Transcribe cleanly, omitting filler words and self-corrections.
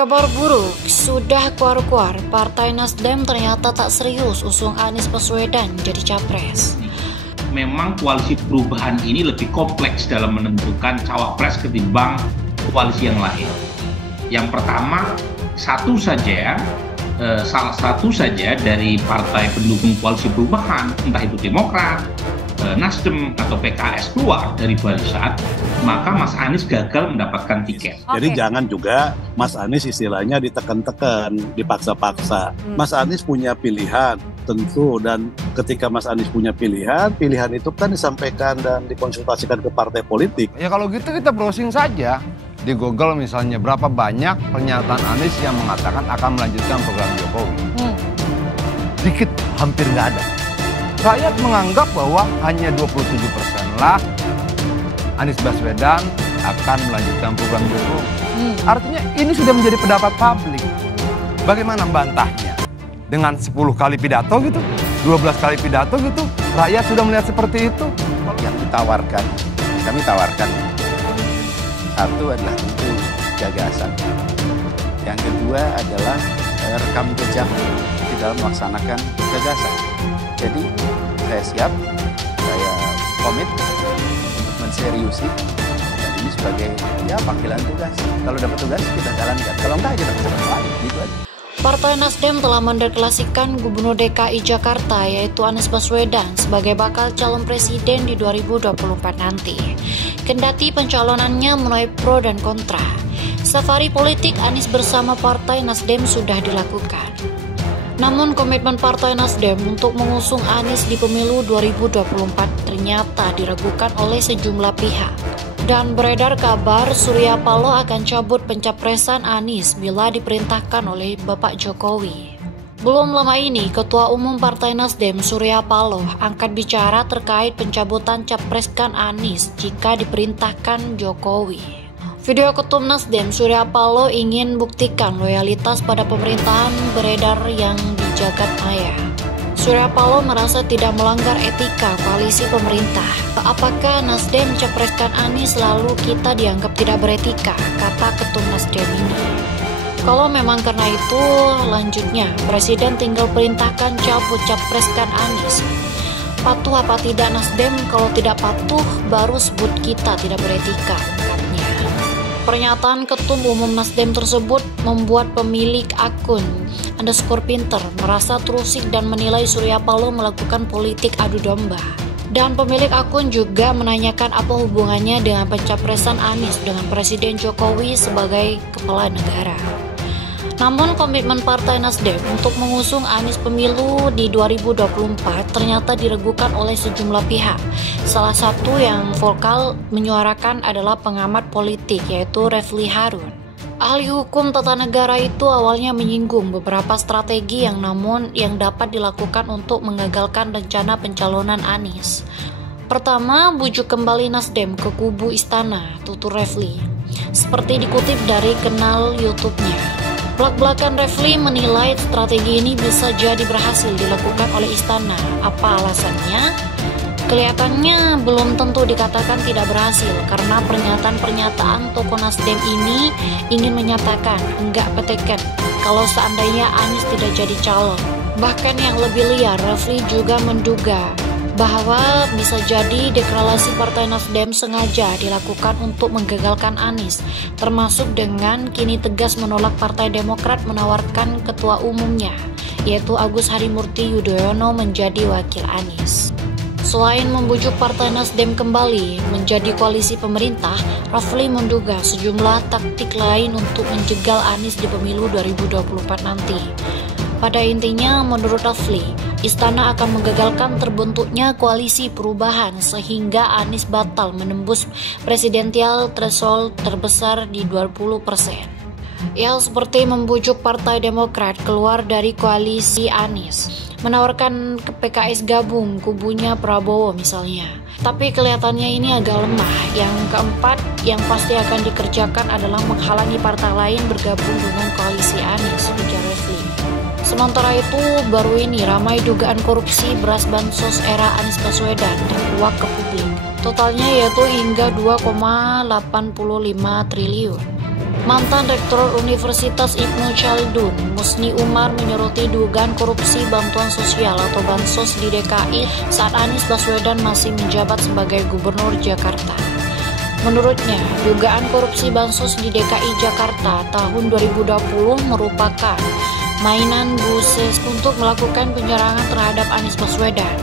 Kabar buruk, sudah keluar-keluar, Partai Nasdem ternyata tak serius usung Anies Baswedan jadi capres. Memang koalisi perubahan ini lebih kompleks dalam menentukan cawapres ketimbang koalisi yang lain. Yang pertama, salah satu saja dari partai pendukung koalisi perubahan, entah itu Demokrat, Nasdem atau PKS keluar dari barisan, maka Mas Anies gagal mendapatkan tiket. Jadi jangan juga Mas Anies istilahnya ditekan-tekan, dipaksa-paksa. Mas Anies punya pilihan tentu, dan ketika Mas Anies punya pilihan itu kan disampaikan dan dikonsultasikan ke partai politik. Ya kalau gitu kita browsing saja di Google misalnya berapa banyak pernyataan Anies yang mengatakan akan melanjutkan program Jokowi. Dikit, hampir nggak ada. Rakyat menganggap bahwa hanya 27% lah Anies Baswedan akan melanjutkan program Jokowi. Artinya ini sudah menjadi pendapat publik. Bagaimana membantahnya? Dengan 10 kali pidato gitu, 12 kali pidato gitu, rakyat sudah melihat seperti itu. Yang ditawarkan, kami tawarkan, satu adalah tentu gagasan. Yang kedua adalah rekam jejak di dalam melaksanakan gagasan. Jadi saya siap, saya komit untuk menseriusi, dan ini sebagai panggilan tugas. Kalau dapat tugas kita jalankan, kalau enggak kita jalan lain, gitu aja. Partai Nasdem telah mendeklarasikan Gubernur DKI Jakarta yaitu Anies Baswedan sebagai bakal calon presiden di 2024 nanti. Kendati pencalonannya menuai pro dan kontra, safari politik Anies bersama Partai Nasdem sudah dilakukan. Namun komitmen Partai Nasdem untuk mengusung Anies di pemilu 2024 ternyata diragukan oleh sejumlah pihak. Dan beredar kabar Surya Paloh akan cabut pencapresan Anies bila diperintahkan oleh Bapak Jokowi. Belum lama ini, Ketua Umum Partai Nasdem Surya Paloh angkat bicara terkait pencabutan capreskan Anies jika diperintahkan Jokowi. Video Ketum Nasdem Surya Paloh ingin buktikan loyalitas pada pemerintahan beredar yang di jagat maya. Surya Paloh merasa tidak melanggar etika koalisi pemerintah. Apakah Nasdem capreskan Anies lalu kita dianggap tidak beretika, kata Ketum Nasdem ini. Kalau memang karena itu, lanjutnya Presiden tinggal perintahkan cabut capreskan Anies. Patuh apa tidak Nasdem? Kalau tidak patuh, baru sebut kita tidak beretika, katanya. Pernyataan Ketum Umum Nasdem tersebut membuat pemilik akun _pinter merasa terusik dan menilai Surya Paloh melakukan politik adu domba. Dan pemilik akun juga menanyakan apa hubungannya dengan pencapresan Anies dengan Presiden Jokowi sebagai kepala negara. Namun komitmen Partai Nasdem untuk mengusung Anies pemilu di 2024 ternyata diragukan oleh sejumlah pihak. Salah satu yang vokal menyuarakan adalah pengamat politik yaitu Refly Harun. Ahli hukum tata negara itu awalnya menyinggung beberapa strategi yang dapat dilakukan untuk mengagalkan rencana pencalonan Anies. Pertama, bujuk kembali Nasdem ke kubu istana, tutur Refly. Seperti dikutip dari kanal YouTube-nya. Belak-belakan Refly menilai strategi ini bisa jadi berhasil dilakukan oleh istana. Apa alasannya? Kelihatannya belum tentu dikatakan tidak berhasil karena pernyataan tokoh Nasdem ini ingin menyatakan enggak peteken kalau seandainya Anies tidak jadi calon. Bahkan yang lebih liar, Refly juga menduga bahwa bisa jadi deklarasi Partai Nasdem sengaja dilakukan untuk menggagalkan Anies, termasuk dengan kini tegas menolak Partai Demokrat menawarkan ketua umumnya, yaitu Agus Harimurti Yudhoyono menjadi wakil Anies. Selain membujuk Partai Nasdem kembali menjadi koalisi pemerintah, Refly menduga sejumlah taktik lain untuk menjegal Anies di pemilu 2024 nanti. Pada intinya, menurut Refly, istana akan menggagalkan terbentuknya koalisi perubahan sehingga Anies batal menembus presidensial threshold terbesar di 20%. Ya, seperti membujuk Partai Demokrat keluar dari koalisi Anies, menawarkan ke PKS gabung kubunya Prabowo misalnya. Tapi kelihatannya ini agak lemah. Yang keempat yang pasti akan dikerjakan adalah menghalangi partai lain bergabung dengan koalisi Anies, ujar Refly. Sementara itu, baru ini ramai dugaan korupsi beras bansos era Anies Baswedan terkuak ke publik. Totalnya yaitu hingga 2,85 triliun. Mantan Rektor Universitas Ibnu Khaldun, Musni Umar, menyoroti dugaan korupsi bantuan sosial atau bansos di DKI saat Anies Baswedan masih menjabat sebagai Gubernur Jakarta. Menurutnya, dugaan korupsi bansos di DKI Jakarta tahun 2020 merupakan mainan Bu Ses untuk melakukan penyerangan terhadap Anies Baswedan.